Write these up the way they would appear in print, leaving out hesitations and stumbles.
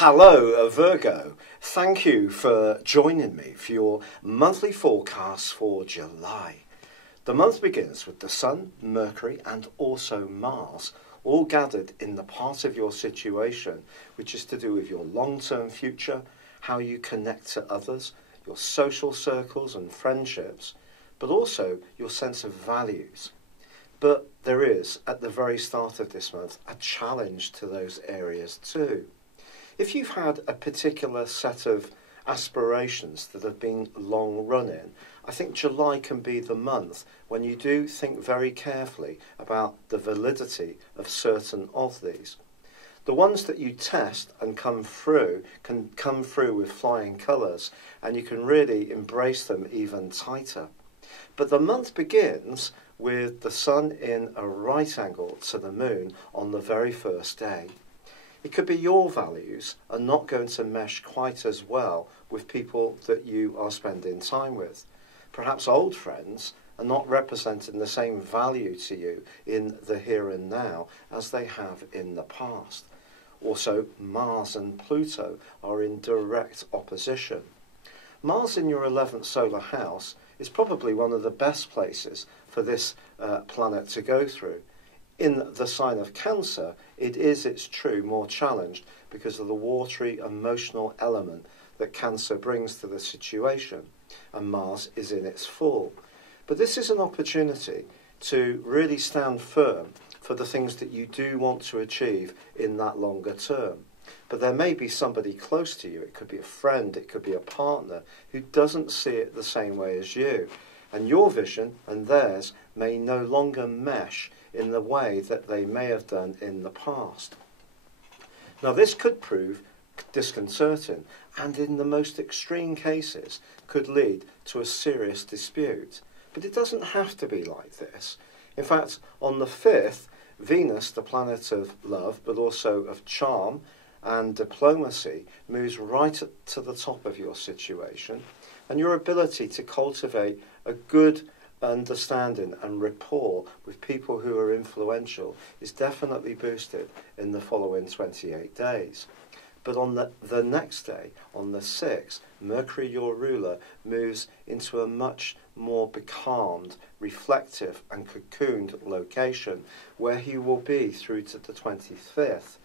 Hello, Virgo. Thank you for joining me for your monthly forecast for July. The month begins with the Sun, Mercury and also Mars all gathered in the part of your situation which is to do with your long-term future, how you connect to others, your social circles and friendships, but also your sense of values. But there is, at the very start of this month, a challenge to those areas too. If you've had a particular set of aspirations that have been long running, I think July can be the month when you do think very carefully about the validity of certain of these. The ones that you test and can come through with flying colours, and you can really embrace them even tighter. But the month begins with the Sun in a right angle to the Moon on the very first day. It could be your values are not going to mesh quite as well with people that you are spending time with. Perhaps old friends are not representing the same value to you in the here and now as they have in the past. Also, Mars and Pluto are in direct opposition. Mars in your 11th solar house is probably one of the best places for this planet to go through. In the sign of Cancer, it's true, more challenged because of the watery, emotional element that Cancer brings to the situation, and Mars is in its full. But this is an opportunity to really stand firm for the things that you do want to achieve in that longer term. But there may be somebody close to you, it could be a friend, it could be a partner, who doesn't see it the same way as you. And your vision and theirs may no longer mesh in the way that they may have done in the past. Now this could prove disconcerting and in the most extreme cases could lead to a serious dispute. But it doesn't have to be like this. In fact, on the 5th, Venus, the planet of love, but also of charm and diplomacy, moves right to the top of your situation, and your ability to cultivate a good understanding and rapport with people who are influential is definitely boosted in the following 28 days. But on the next day, on the 6th, Mercury, your ruler, moves into a much more becalmed, reflective and cocooned location where he will be through to the 25th.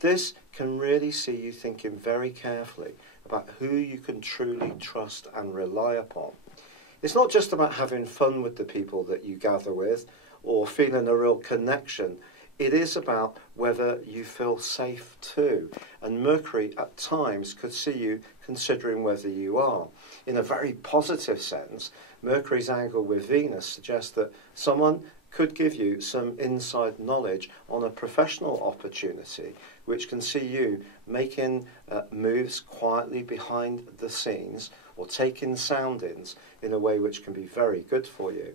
This can really see you thinking very carefully about who you can truly trust and rely upon. It's not just about having fun with the people that you gather with or feeling a real connection. It is about whether you feel safe too. And Mercury at times could see you considering whether you are. In a very positive sense, Mercury's angle with Venus suggests that someone could give you some inside knowledge on a professional opportunity, which can see you making moves quietly behind the scenes or taking soundings in a way which can be very good for you.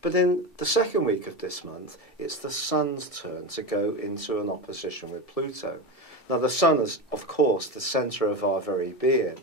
But in the second week of this month, it's the Sun's turn to go into an opposition with Pluto. Now the Sun is, of course, the centre of our very being.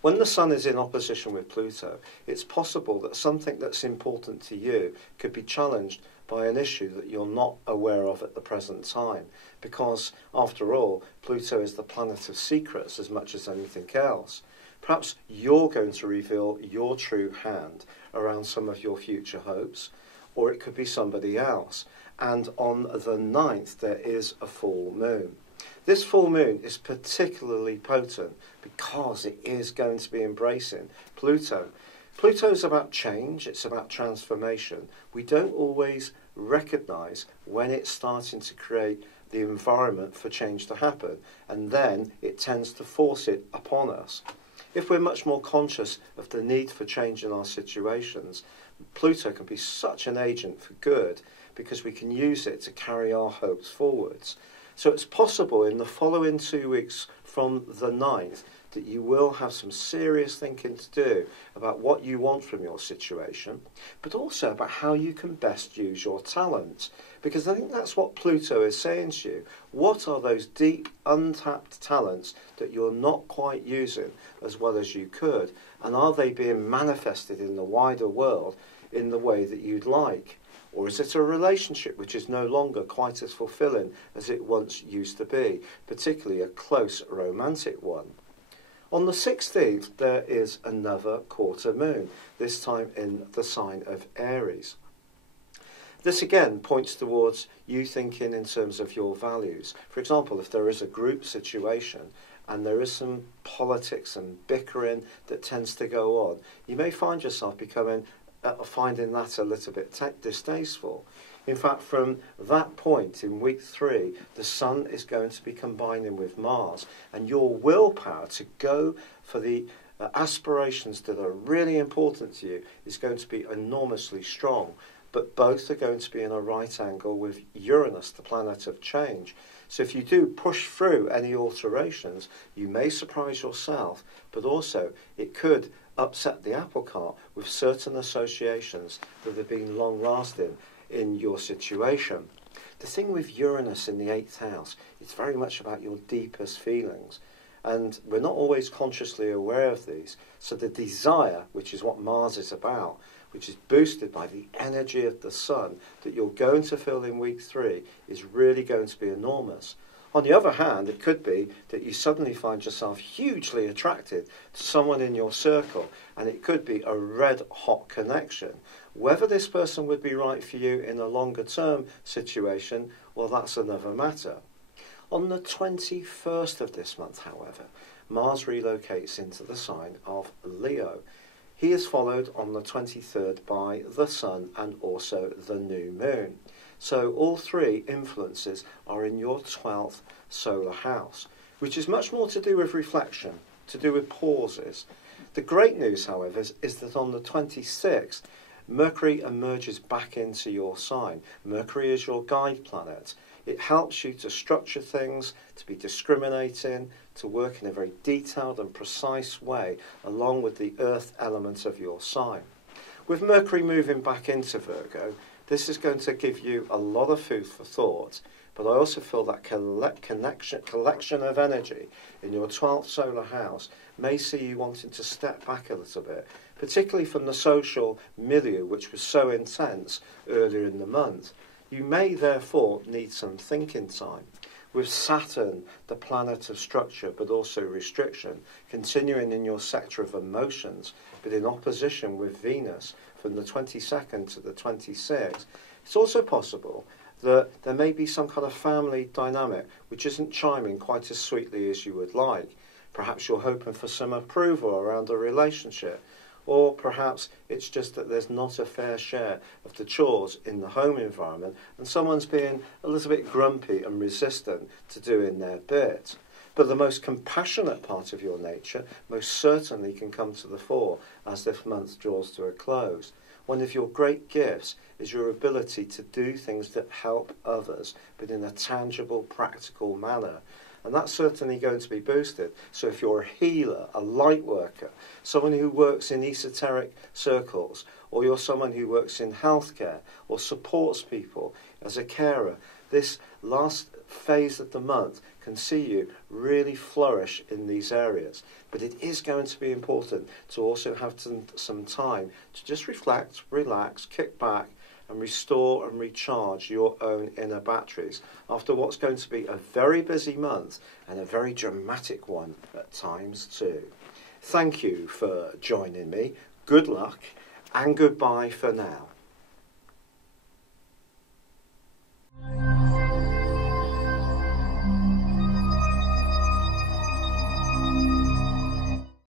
When the Sun is in opposition with Pluto, it's possible that something that's important to you could be challenged by an issue that you're not aware of at the present time. Because, after all, Pluto is the planet of secrets as much as anything else. Perhaps you're going to reveal your true hand around some of your future hopes, or it could be somebody else. And on the 9th, there is a full moon. This full moon is particularly potent because it is going to be embracing Pluto. Pluto is about change, it's about transformation. We don't always recognise when it's starting to create the environment for change to happen, and then it tends to force it upon us. If we're much more conscious of the need for change in our situations, Pluto can be such an agent for good because we can use it to carry our hopes forwards. So it's possible in the following 2 weeks from the 9th that you will have some serious thinking to do about what you want from your situation, but also about how you can best use your talents. Because I think that's what Pluto is saying to you. What are those deep, untapped talents that you're not quite using as well as you could? And are they being manifested in the wider world in the way that you'd like? Or is it a relationship which is no longer quite as fulfilling as it once used to be, particularly a close romantic one? On the 16th, there is another quarter moon, this time in the sign of Aries. This again points towards you thinking in terms of your values. For example, if there is a group situation and there is some politics and bickering that tends to go on, you may find yourself finding that a little bit distasteful. In fact, from that point in week 3, the Sun is going to be combining with Mars, and your willpower to go for the aspirations that are really important to you is going to be enormously strong. But both are going to be in a right angle with Uranus, the planet of change. So if you do push through any alterations, you may surprise yourself, but also it could upset the apple cart with certain associations that have been long-lasting in your situation. The thing with Uranus in the 8th house, it's very much about your deepest feelings. And we're not always consciously aware of these. So the desire, which is what Mars is about, which is boosted by the energy of the Sun that you're going to feel in week 3, is really going to be enormous. On the other hand, it could be that you suddenly find yourself hugely attracted to someone in your circle, and it could be a red-hot connection. Whether this person would be right for you in a longer-term situation, well, that's another matter. On the 21st of this month, however, Mars relocates into the sign of Leo. He is followed on the 23rd by the Sun and also the new moon. So all 3 influences are in your 12th solar house, which is much more to do with reflection, to do with pauses. The great news, however, is that on the 26th, Mercury emerges back into your sign. Mercury is your guide planet. It helps you to structure things, to be discriminating, to work in a very detailed and precise way, along with the earth element of your sign. With Mercury moving back into Virgo, this is going to give you a lot of food for thought, but I also feel that collection of energy in your 12th solar house may see you wanting to step back a little bit, particularly from the social milieu, which was so intense earlier in the month. You may therefore need some thinking time. With Saturn, the planet of structure but also restriction, continuing in your sector of emotions, but in opposition with Venus from the 22nd to the 26th, it's also possible that there may be some kind of family dynamic which isn't chiming quite as sweetly as you would like. Perhaps you're hoping for some approval around a relationship, or perhaps it's just that there's not a fair share of the chores in the home environment and someone's being a little bit grumpy and resistant to doing their bit. But the most compassionate part of your nature most certainly can come to the fore as this month draws to a close. One of your great gifts is your ability to do things that help others, but in a tangible, practical manner. And that's certainly going to be boosted. So if you're a healer, a light worker, someone who works in esoteric circles, or you're someone who works in healthcare or supports people as a carer, this last phase of the month can see you really flourish in these areas. But it is going to be important to also have some time to just reflect, relax, kick back, and restore and recharge your own inner batteries after what's going to be a very busy month and a very dramatic one at times too. Thank you for joining me. Good luck and goodbye for now.